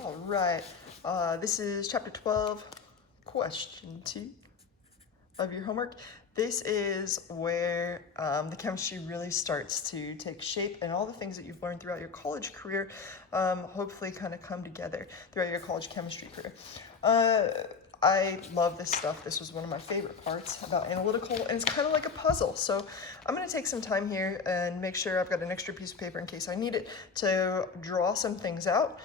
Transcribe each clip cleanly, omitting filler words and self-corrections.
All right, this is chapter 12, question 2 of your homework. This is where the chemistry really starts to take shape, and all the things that you've learned throughout your college career hopefully kind of come together throughout your college chemistry career. I love this stuff. This was one of my favorite parts about analytical, and it's kind of like a puzzle. So I'm going to take some time here and make sure I've got an extra piece of paper in case I need it to draw some things out,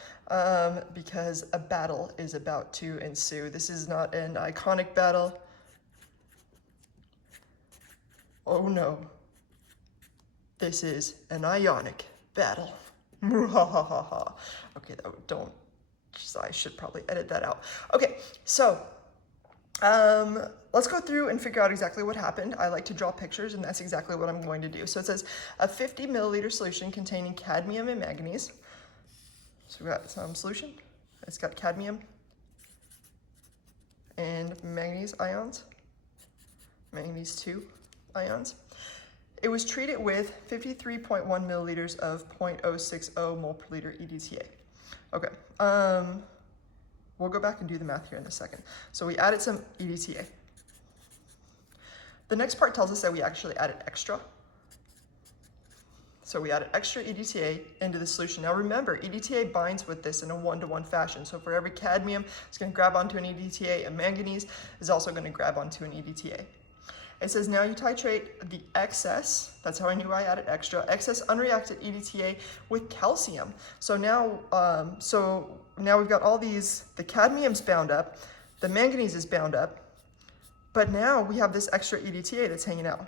because a battle is about to ensue. This is not an iconic battle. Oh no, this is an ionic battle. Okay, I should probably edit that out. Okay, so let's go through and figure out exactly what happened. I like to draw pictures, and that's exactly what I'm going to do. So it says a 50 milliliter solution containing cadmium and manganese. So we've got some solution. It's got cadmium and manganese ions, manganese 2 ions. It was treated with 53.1 milliliters of 0.060 mole per liter EDTA. Okay, we'll go back and do the math here in a second. So we added some EDTA. The next part tells us that we actually added extra. So we added extra EDTA into the solution. Now remember, EDTA binds with this in a 1-to-1 fashion. So for every cadmium, it's going to grab onto an EDTA, and manganese is also going to grab onto an EDTA. It says now you titrate the excess, that's how I knew I added extra, excess unreacted EDTA with calcium. So now we've got all these, the cadmium's bound up, the manganese is bound up, but now we have this extra EDTA that's hanging out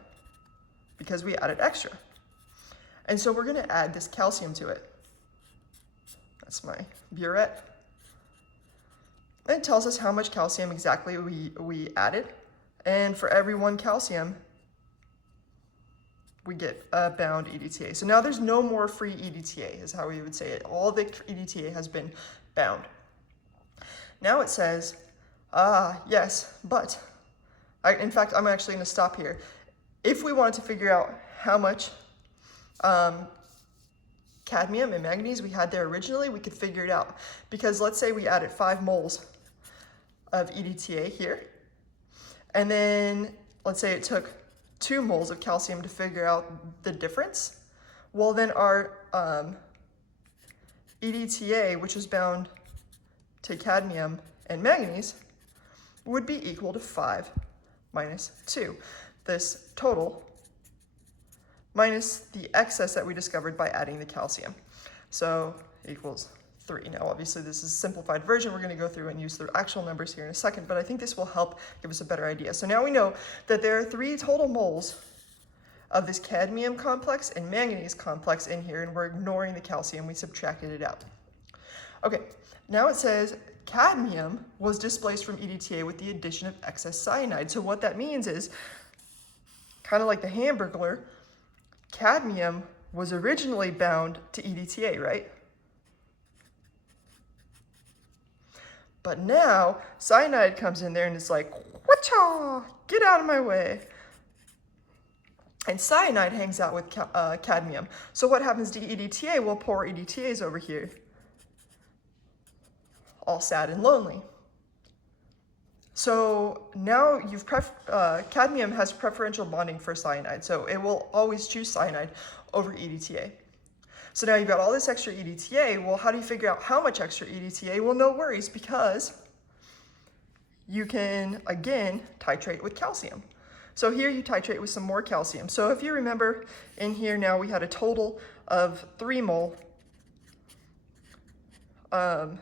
because we added extra. And so we're gonna add this calcium to it. That's my burette. And it tells us how much calcium exactly we added. And for every 1 calcium, we get a bound EDTA. So now there's no more free EDTA, is how we would say it. All the EDTA has been bound. Now it says, yes, but, in fact, I'm actually going to stop here. If we wanted to figure out how much cadmium and manganese we had there originally, we could figure it out. Because let's say we added 5 moles of EDTA here. And then let's say it took 2 moles of calcium to figure out the difference. Well, then our EDTA, which is bound to cadmium and manganese, would be equal to 5 minus 2. This total minus the excess that we discovered by adding the calcium. So equals 3. Now, obviously, this is a simplified version. We're going to go through and use the actual numbers here in a second, but I think this will help give us a better idea. So now we know that there are 3 total moles of this cadmium complex and manganese complex in here, and we're ignoring the calcium. We subtracted it out. Okay, now it says cadmium was displaced from EDTA with the addition of excess cyanide. So what that means is, kind of like the Hamburglar, cadmium was originally bound to EDTA, right? But now, cyanide comes in there and it's like, whatcha, get out of my way. And cyanide hangs out with cadmium. So what happens to EDTA? Well, poor EDTA's over here, all sad and lonely. So now cadmium has preferential bonding for cyanide, so it will always choose cyanide over EDTA. So now you've got all this extra EDTA. Well, how do you figure out how much extra EDTA? Well, no worries, because you can, again, titrate with calcium. So here you titrate with some more calcium. So if you remember, in here now we had a total of 3 mole of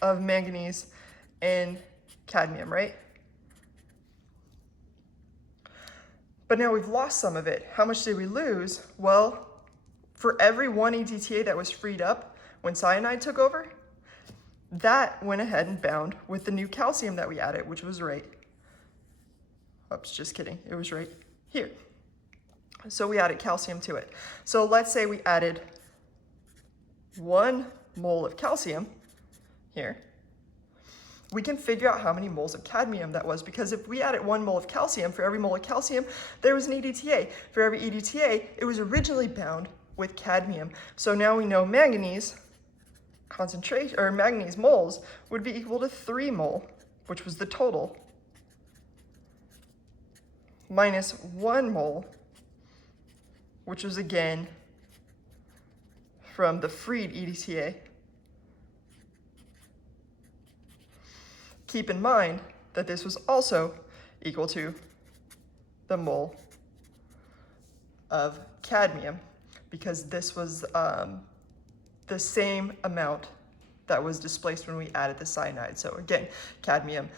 manganese and cadmium, right? But now we've lost some of it. How much did we lose? Well, for every 1 EDTA that was freed up when cyanide took over, that went ahead and bound with the new calcium that we added, which was right, oops, just kidding, it was right here. So we added calcium to it. So let's say we added 1 mole of calcium here. We can figure out how many moles of cadmium that was, because if we added 1 mole of calcium, for every mole of calcium, there was an EDTA. For every EDTA, it was originally bound with cadmium. So now we know manganese concentration, or manganese moles, would be equal to 3 mole, which was the total, minus 1 mole, which was again from the freed EDTA. Keep in mind that this was also equal to the mole of cadmium, because this was the same amount that was displaced when we added the cyanide. So again, cadmium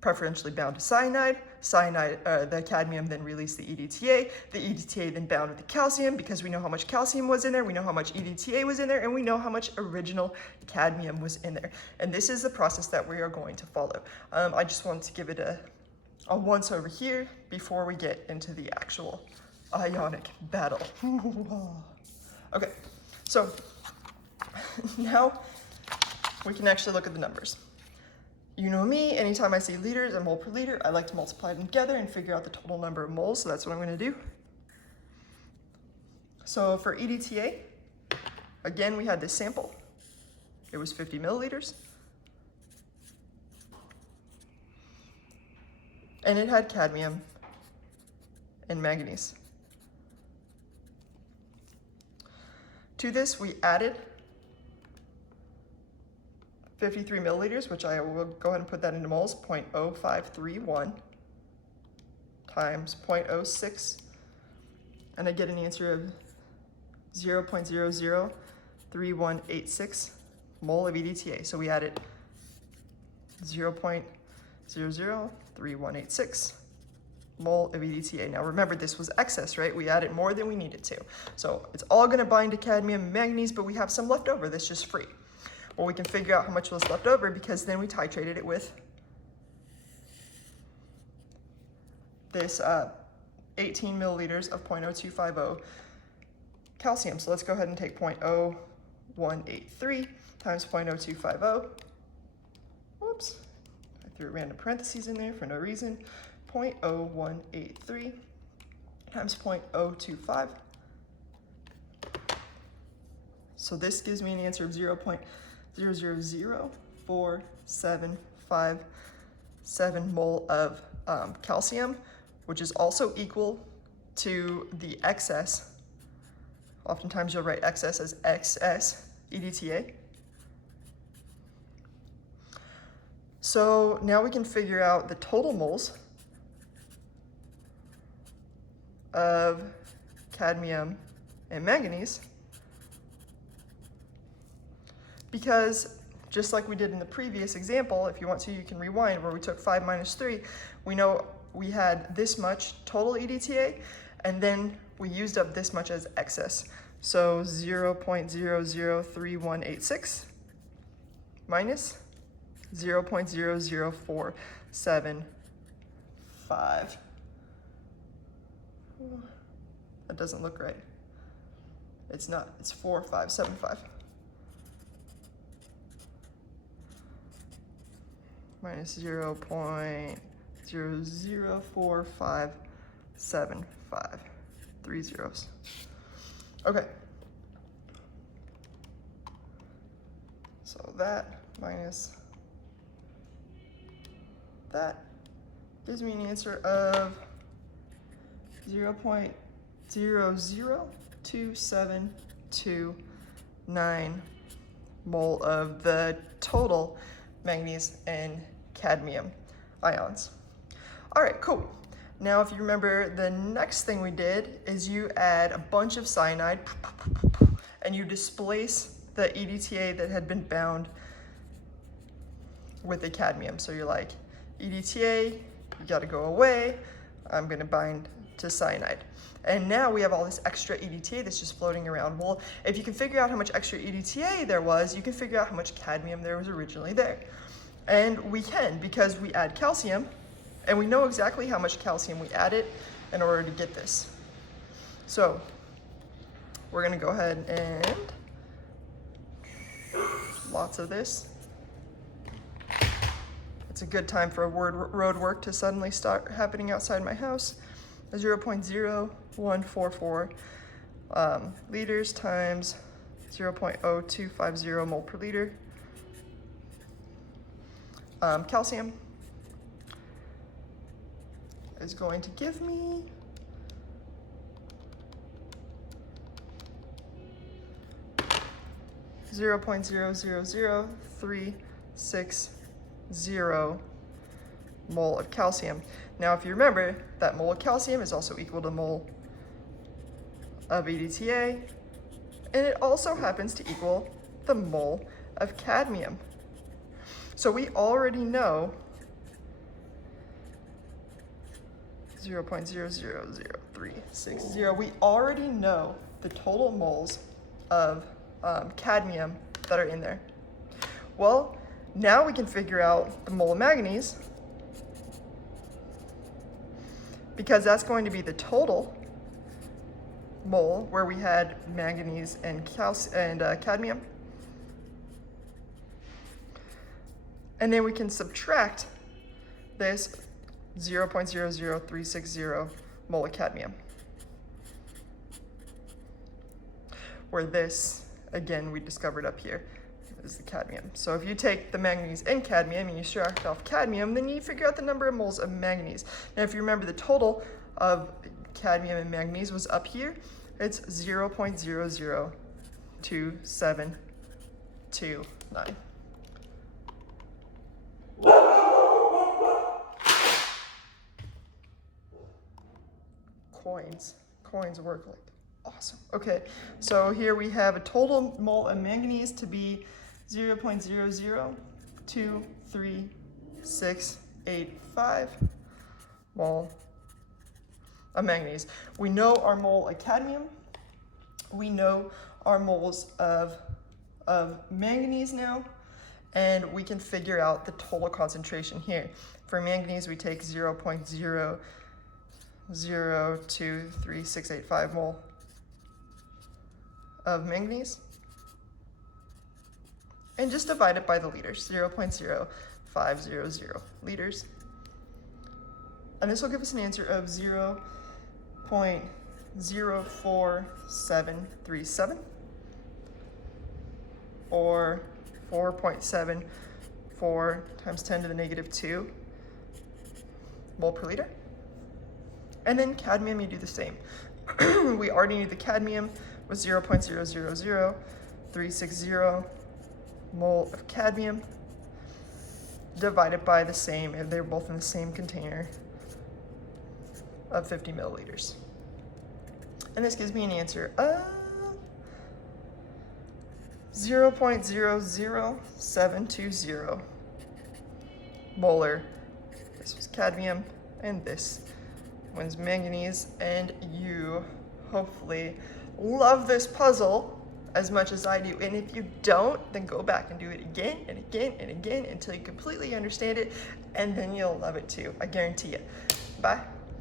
preferentially bound to cyanide. The cadmium then released the EDTA. The EDTA then bound with the calcium, because we know how much calcium was in there, we know how much EDTA was in there, and we know how much original cadmium was in there. And this is the process that we are going to follow. I just wanted to give it a once over here before we get into the actual ionic battle. Okay, so now we can actually look at the numbers. You know me, anytime I see liters and mole per liter, I like to multiply them together and figure out the total number of moles, so that's what I'm going to do. So for EDTA, again, we had this sample. It was 50 milliliters. And it had cadmium and manganese. To this, we added 53 milliliters, which I will go ahead and put that into moles, 0.0531 times 0.06, and I get an answer of 0.003186 mole of EDTA. So we added 0.003186 mole of EDTA. Now remember, this was excess, right? We added more than we needed to. So it's all gonna bind to cadmium and manganese, but we have some left over that's just free. Well, we can figure out how much was left over, because then we titrated it with this 18 milliliters of 0.0250 calcium. So let's go ahead and take 0.0183 times 0.0250. Whoops, I threw random parentheses in there for no reason. 0.0183 times 0.025. So this gives me an answer of 0.004757 mole of calcium, which is also equal to the excess. Oftentimes you'll write excess as XS EDTA. So now we can figure out the total moles of cadmium and manganese, because just like we did in the previous example, if you want to, you can rewind, where we took 5 minus 3, we know we had this much total EDTA, and then we used up this much as excess. So 0.003186 minus 0.00475. That doesn't look right. It's not, it's 4575. Minus 0.00457. 3 zeros. Okay. So that minus that gives me an answer of 0.002729 mole of the total manganese and cadmium ions. All right, cool. Now, if you remember, the next thing we did is you add a bunch of cyanide and you displace the EDTA that had been bound with the cadmium. So you're like, EDTA, you gotta go away. I'm gonna bind to cyanide. And now we have all this extra EDTA that's just floating around. Well, if you can figure out how much extra EDTA there was, you can figure out how much cadmium there was originally there. And we can, because we add calcium, and we know exactly how much calcium we added in order to get this. So we're gonna go ahead and lots of this. It's a good time for road work to suddenly start happening outside my house. 0.0144 liters times 0.0250 mole per liter. Calcium is going to give me 0.000360 mole of calcium. Now, if you remember, that mole of calcium is also equal to mole of EDTA, and it also happens to equal the mole of cadmium. So we already know 0.000360. We already know the total moles of cadmium that are in there. Well, now we can figure out the mole of manganese, because that's going to be the total mole where we had manganese and cadmium. And then we can subtract this 0.00360 mole of cadmium, where this, again, we discovered up here, is the cadmium. So if you take the manganese and cadmium and you subtract off cadmium, then you figure out the number of moles of manganese. Now, if you remember, the total of cadmium and manganese was up here. It's 0.00279. Coins work like awesome. Okay, so here we have a total mole of manganese to be 0.0023685 mole of manganese. We know our mole of cadmium. We know our moles of manganese now, and we can figure out the total concentration here. For manganese, we take 0.0023685 mole of manganese and just divide it by the liters, 0.0500 liters. And this will give us an answer of 0.04737 or 4.74 times 10 to the negative 2 mole per liter. And then cadmium, you do the same. We already knew the cadmium was 0.000360 mole of cadmium divided by the same, if they're both in the same container, of 50 milliliters. And this gives me an answer of 0.00720 molar. This was cadmium, and this one's manganese. And you hopefully love this puzzle as much as I do. And if you don't, then go back and do it again and again and again until you completely understand it, and then you'll love it too. I guarantee it. Bye.